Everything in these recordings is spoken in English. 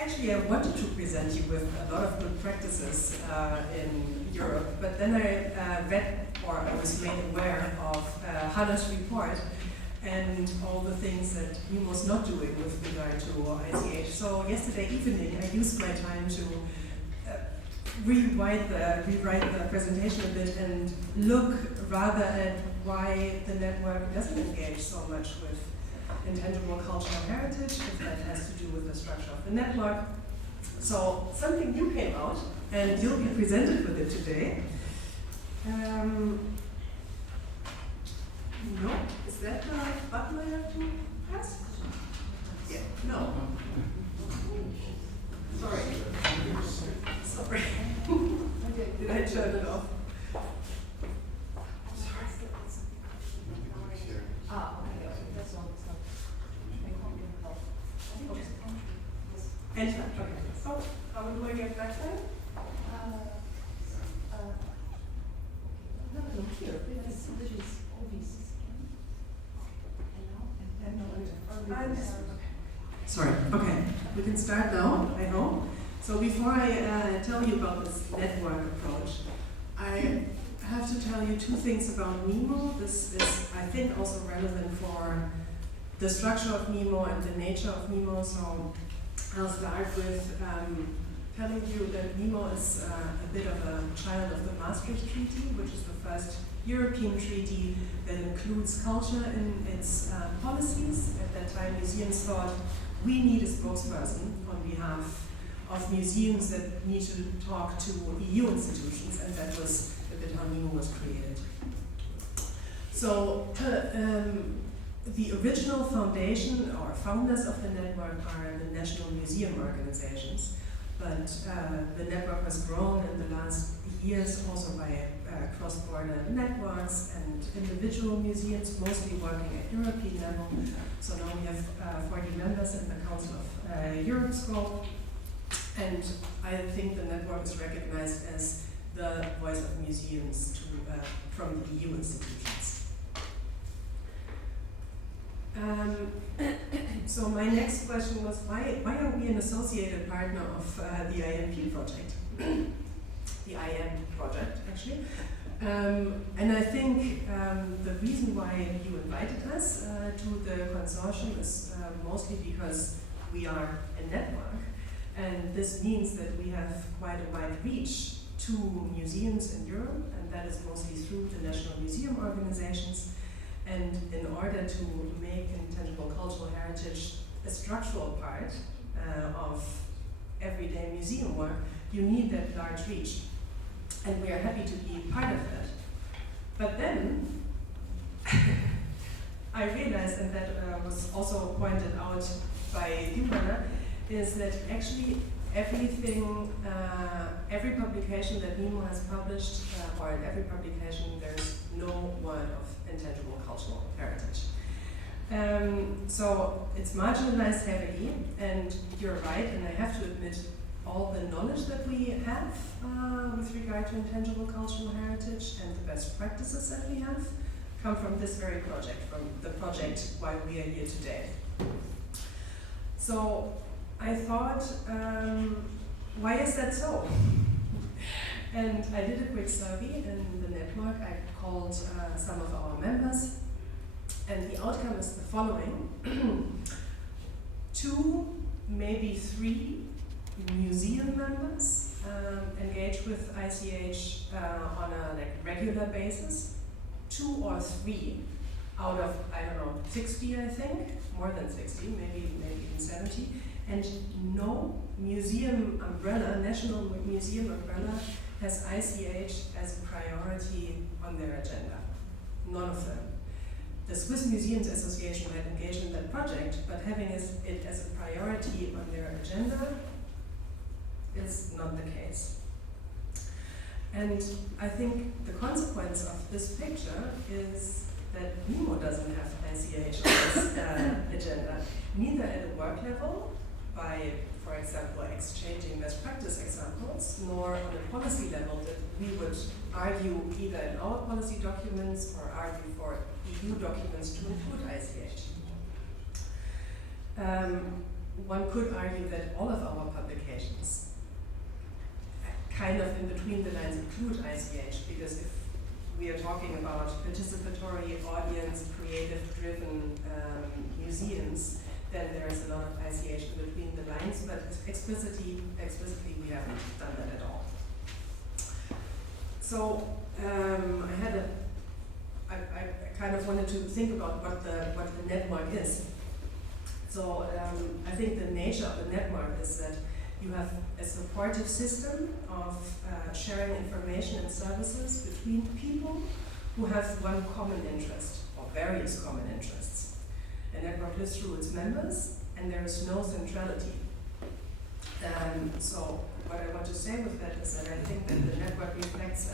Actually, I wanted to present you with a lot of good practices in Europe, but then I read, or I was made aware of Hanna's report and all the things that NEMO's not doing with regard to ICH. So yesterday evening, I used my time to rewrite the presentation a bit and look rather at why the network doesn't engage so much with intangible cultural heritage, if that has to do with the structure of the network. So something new came out, and you'll be presented with it today. No, is that the button I have to press? Yeah, no. Sorry. Sorry. Did I turn it off? Sorry. Ah, okay, that's all. Enter. Okay. So, how do I get back there? No, here. This is obvious. Sorry. Okay. We can start now, I hope. So before I tell you about this network approach, I have to tell you two things about NEMO. This is, I think, also relevant for the structure of NEMO and the nature of NEMO. So I'll start with telling you that NEMO is a bit of a child of the Maastricht Treaty, which is the first European treaty that includes culture in its policies. At that time, museums thought we need a spokesperson on behalf of museums that need to talk to EU institutions, and that was a bit how NEMO was created. So the original foundation or founders of the network are the national museum organizations, but the network has grown in the last years also by cross-border networks and individual museums, mostly working at European level. So now we have 40 members in the Council of Europe scope, and I think the network is recognized as the voice of museums from the EU institutions. So my next question was, why are we an associated partner of the IMP project? The IM project, actually. And I think the reason why you invited us to the consortium is mostly because we are a network, and this means that we have quite a wide reach to museums in Europe, and that is mostly through the national museum organizations. And in order to make intangible cultural heritage a structural part of everyday museum work, you need that large reach. And we are happy to be part of that. But then, I realized, and that was also pointed out by you, Hannah, is that actually everything, every publication that NEMO has published, or in every publication, there's no word of intangible cultural heritage. So it's marginalized heavily, and you're right, and I have to admit, all the knowledge that we have with regard to intangible cultural heritage and the best practices that we have come from this very project, from the project why we are here today. So I thought, why is that so? And I did a quick survey in the network. I called some of our members, and the outcome is the following. 2, maybe 3 museum members engage with ICH on a regular basis. 2 or 3 out of, I don't know, 60, I think, more than 60, maybe even 70, and no museum umbrella, national museum umbrella, has ICH as a priority on their agenda. None of them. The Swiss Museums Association had engaged in that project, but having it as a priority on their agenda is not the case. And I think the consequence of this picture is that NEMO doesn't have ICH on its agenda, neither at a work level, by, for example, exchanging best practice examples, nor on a policy level that we would argue either in our policy documents or argue for EU documents to include ICH. one could argue that all of our publications kind of in between the lines include ICH, because if we are talking about participatory, audience, creative-driven museums, then there is a lot of ICH in between the lines, but explicitly we haven't done that at all. So I kind of wanted to think about what the network is. So I think the nature of the network is that you have a supportive system of sharing information and services between people who have one common interest, or various common interests. A network lives through its members, and there is no centrality. So what I want to say with that is that I think that the network reflects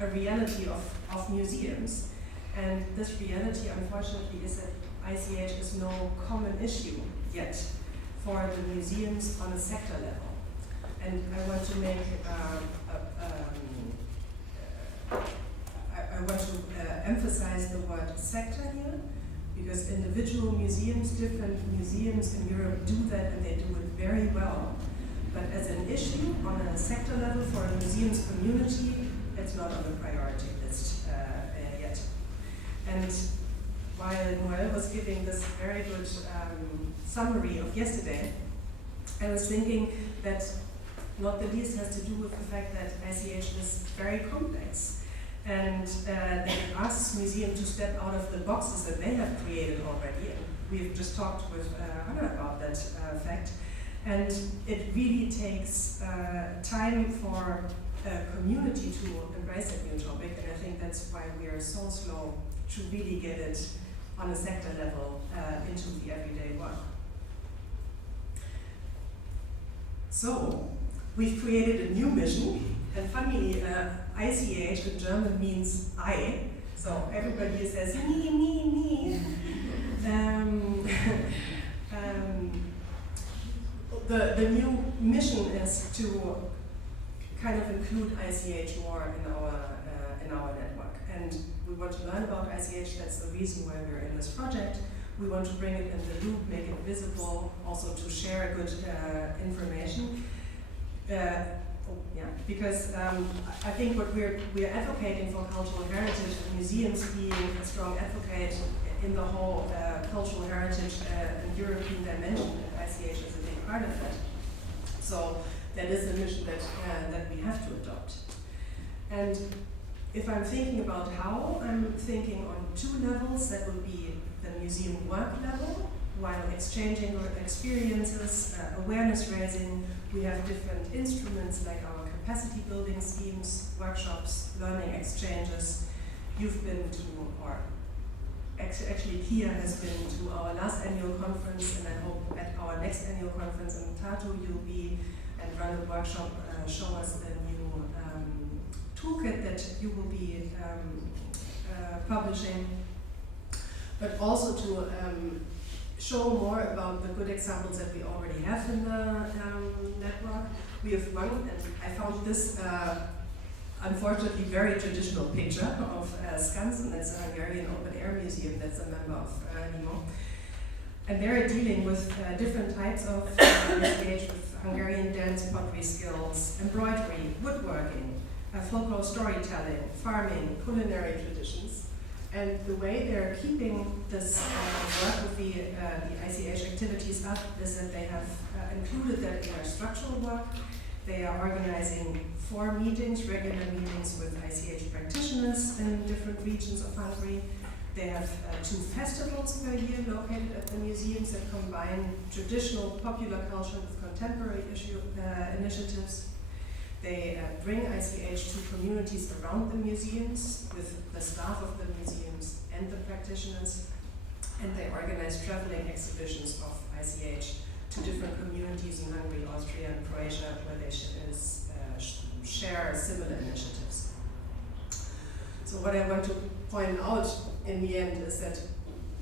a reality of museums, and this reality, unfortunately, is that ICH is no common issue yet for the museums on a sector level. And I want to make I want to emphasize the word sector here, because individual museums, different museums in Europe do that, and they do it very well. But as an issue on a sector level for a museum's community, it's not on the priority list yet. And while Noel was giving this very good summary of yesterday, I was thinking that not the least has to do with the fact that ICH is very complex, and that it asks museums to step out of the boxes that they have created already. And we've just talked with Hannah about that fact. And it really takes time for a community to embrace that new topic, and I think that's why we are so slow to really get it on a sector level into the everyday work. So, we've created a new mission, and funnily, ICH in German means I, so everybody here says me. The new mission is to kind of include ICH more in our network, and we want to learn about ICH. That's the reason why we're in this project. We want to bring it in the loop, make it visible, also to share good information. Because I think what we're advocating for cultural heritage, and museums being a strong advocate in the whole cultural heritage and European dimension, and ICH is a big part of that. So that is a mission that we have to adopt. And if I'm thinking about how, I'm thinking on two levels. That would be the museum work level, while exchanging experiences, awareness raising. We have different instruments like our capacity building schemes, workshops, learning exchanges. You've been to, or actually Kia has been to our last annual conference, and I hope at our next annual conference in Tartu you'll be and run a workshop, show us a new toolkit that you will be publishing, but also to show more about the good examples that we already have in the network. We have one, and I found this unfortunately very traditional picture of Skansen. That's a Hungarian open-air museum that's a member of NEMO. And they're dealing with different types of engaged with Hungarian dance, pottery skills, embroidery, woodworking, folklore storytelling, farming, culinary traditions. And the way they're keeping this work with the ICH activities up is that they have included that in their structural work. They are organizing 4 meetings, regular meetings with ICH practitioners in different regions of Hungary. They have 2 festivals per year located at the museums that combine traditional popular culture with contemporary initiatives. They bring ICH to communities around the museums with the staff of the museums and the practitioners, and they organize traveling exhibitions of ICH to different communities in Hungary, Austria, and Croatia, where they share similar initiatives. So what I want to point out in the end is that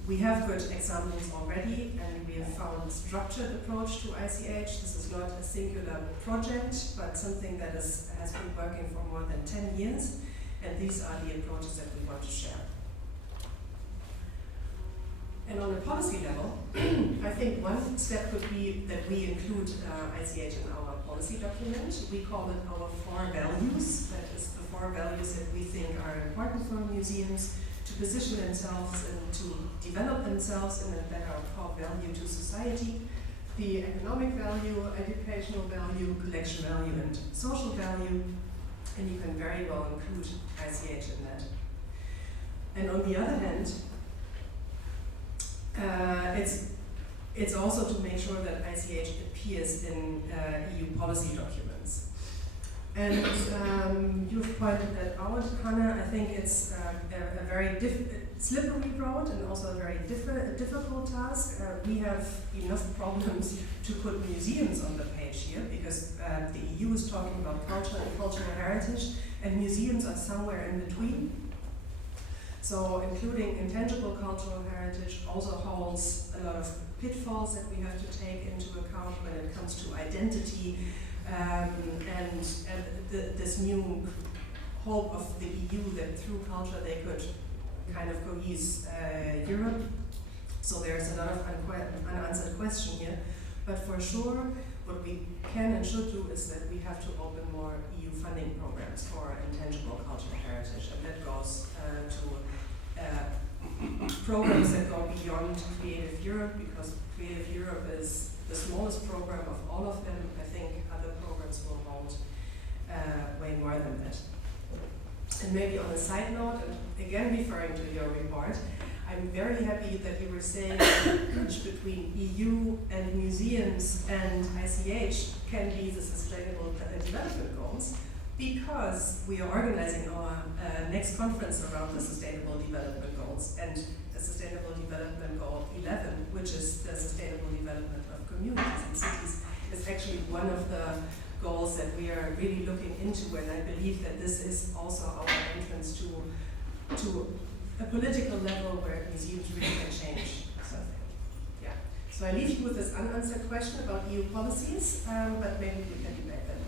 we have good examples already, and we have found a structured approach to ICH. This is not a singular project, but something that has been working for more than 10 years, and these are the approaches that we want to share. And on a policy level, I think one step could be that we include ICH in our policy document. We call it our 4 values. That is the 4 values that we think are important for museums to position themselves and to develop themselves in a better value to society. The economic value, educational value, collection value, and social value. And you can very well include ICH in that. And on the other hand, it's also to make sure that ICH appears in EU policy documents. And you've pointed that out, Hannah. I think it's a very slippery road and also a very difficult task. We have enough problems to put museums on the page here because the EU is talking about culture and cultural heritage, and museums are somewhere in between. So including intangible cultural heritage also holds a lot of pitfalls that we have to take into account when it comes to identity and this new hope of the EU that through culture they could kind of cohese Europe. So there's a lot of unanswered question here. But for sure, what we can and should do is that we have to open more EU funding programs for intangible cultural heritage, and that goes to programs that go beyond Creative Europe, because Creative Europe is the smallest program of all of them. I think other programs will hold way more than that. And maybe on a side note, and again referring to your report, I'm very happy that you were saying that the bridge between EU and museums and ICH can be the sustainable development goals, because we are organizing our next conference around the sustainable development goals, and the sustainable development goal 11, which is the sustainable development of communities and cities, is actually one of the goals that we are really looking into, and I believe that this is also our entrance to a political level where museums really can change something. Yeah. So I leave you with this unanswered question about EU policies, but maybe we can debate that